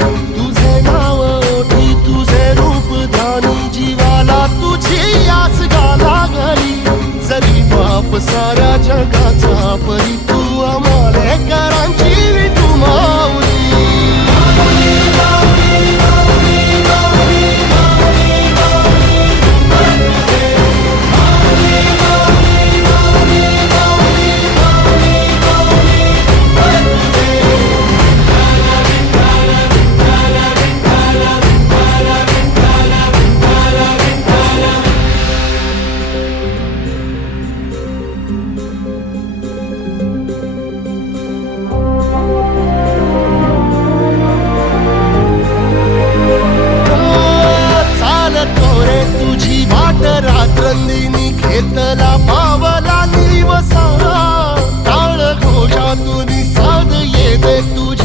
Thank you. virtude